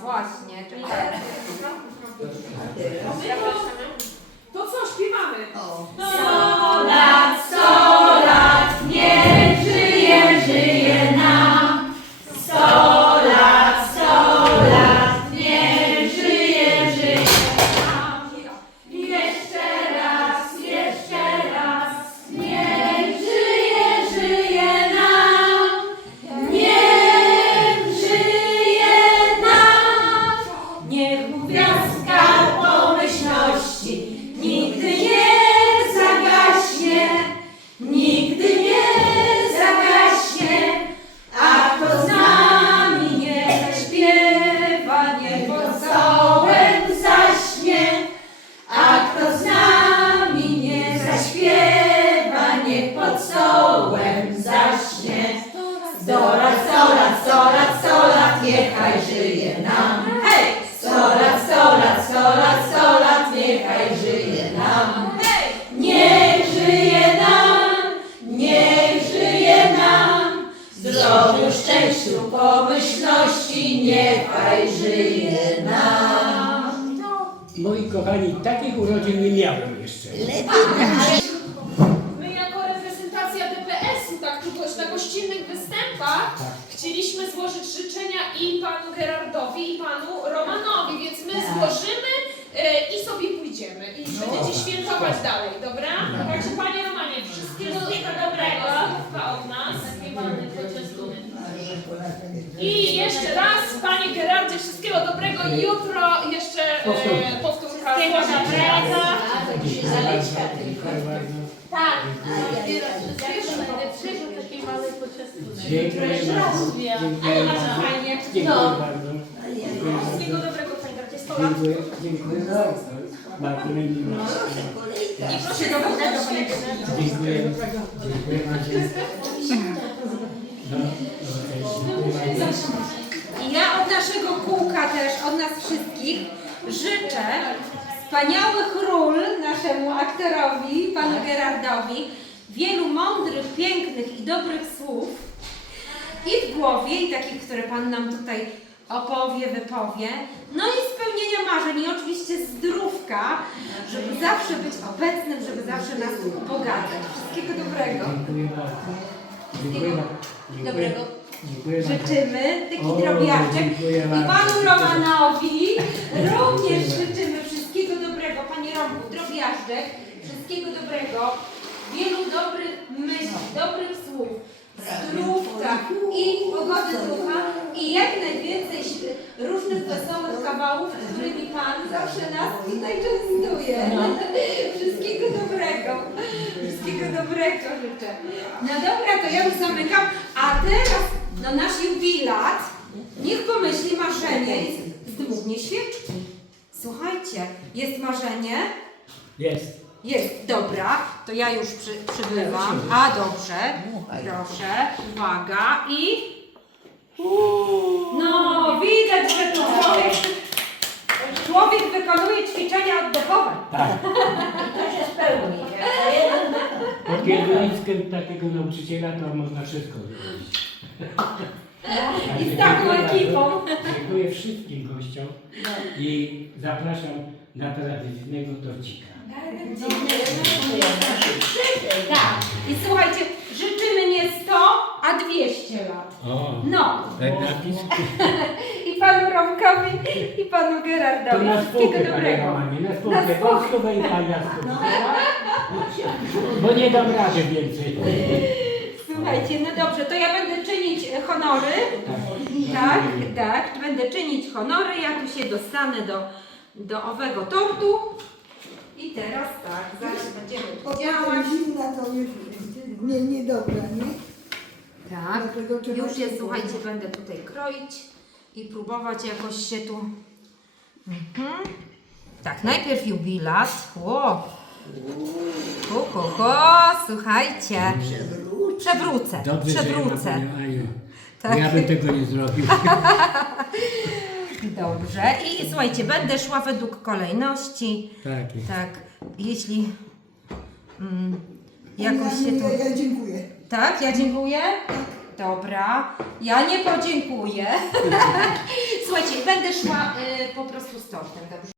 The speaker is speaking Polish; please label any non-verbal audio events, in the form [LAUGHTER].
właśnie, czyli teraz. To co, śpiewamy? Sto lat, pomyślności, niechaj żyje nam. Moi kochani, takich urodzin nie miałem jeszcze. My jako reprezentacja DPS-u, tak tylko na gościnnych występach, chcieliśmy złożyć życzenia i panu Gerardowi, i panu Romanowi, więc my złożymy e, i sobie pójdziemy. I będziecie świętować dalej, dobra? Także panie Romanie, wszystkiego dobrego Słówka od nas. I jeszcze raz, panie Gerardzie, wszystkiego Jutro jeszcze e, powtórka. Tak. Dziękuję bardzo. Dziękuję bardzo. Dziękuję bardzo. Wszystkiego dobrego, panie Gerardzie. 100 lat. Dziękuję, dziękuję bardzo. Bardzo mi miło. I proszę do świetne. Dziękuję. Dziękuję bardzo. No, okej, dziękuję bardzo. Naszego kółka też, od nas wszystkich życzę wspaniałych ról naszemu aktorowi, panu Gerardowi, wielu mądrych, pięknych i dobrych słów i w głowie, i takich, które pan nam tutaj opowie, wypowie, no i spełnienia marzeń i oczywiście zdrówka, żeby zawsze być obecnym, żeby zawsze nas ubogacać. Wszystkiego dobrego. Dziękuję. Dobrego. Dziękuję. Życzymy, taki O, dziękuję I panu Romanowi również życzymy wszystkiego dobrego. Panie Romku, drobiażdżek, wszystkiego dobrego, wielu dobrych myśli, dobrych słów, zdrówka i pogody ducha i jak najwięcej różnych wesołych kawałów, którymi Pan zawsze nas tutaj częstuje. [LAUGHS] Wszystkiego dobrego. Wszystkiego dobrego życzę. No dobra, to ja już zamykam. A teraz, no nasz jubilat, niech pomyśli marzenie z dmuchnie świeczki. Słuchajcie, jest marzenie? Jest. Jest, dobra, to ja już przy, przybywam. A dobrze, proszę, uwaga i. No, widać, że tu człowiek, człowiek wykonuje ćwiczenia oddechowe. Tak. To się spełni. Pod kierownictwem takiego nauczyciela to można wszystko zrobić. I z taką Dziękuję ekipą. Dziękuję wszystkim gościom i zapraszam na tradycyjnego torcika. Tak. I słuchajcie, życzymy nie 100, a 200 lat. O, No. ten napis I panu Romkowi, i panu to Gerardowi. na Wszystkiego spółkę, panie dobrego. Romanie, na Na spółkę. spółkę. Wąskowę i pani Jaskowska. Bo nie dam rady więcej. Słuchajcie, no dobrze, to ja będę czynić e, honory. Tak, tak, będę czynić honory. Ja tu się dostanę do, do owego tortu. I teraz tak, zaraz będziemy działać. Zimna to już nie, niedobra, nie? Tak, już jest, słuchajcie, będę tutaj kroić i próbować jakoś się tu... Mhm. Tak, najpierw jubilat. Ło. Ho, ho, ho, słuchajcie. Przewrócę, Dobrze, że ja przewrócę. mam panią Aniu. Tak. Ja bym tego nie zrobił. [LAUGHS] Dobrze. I słuchajcie, będę szła według kolejności. Tak jest. Tak, jeśli mm, Ja, jakoś się ja, tu... ja dziękuję. Tak, ja dziękuję. Dobra, ja nie podziękuję. [LAUGHS] słuchajcie, będę szła y, po prostu z tortem, dobrze?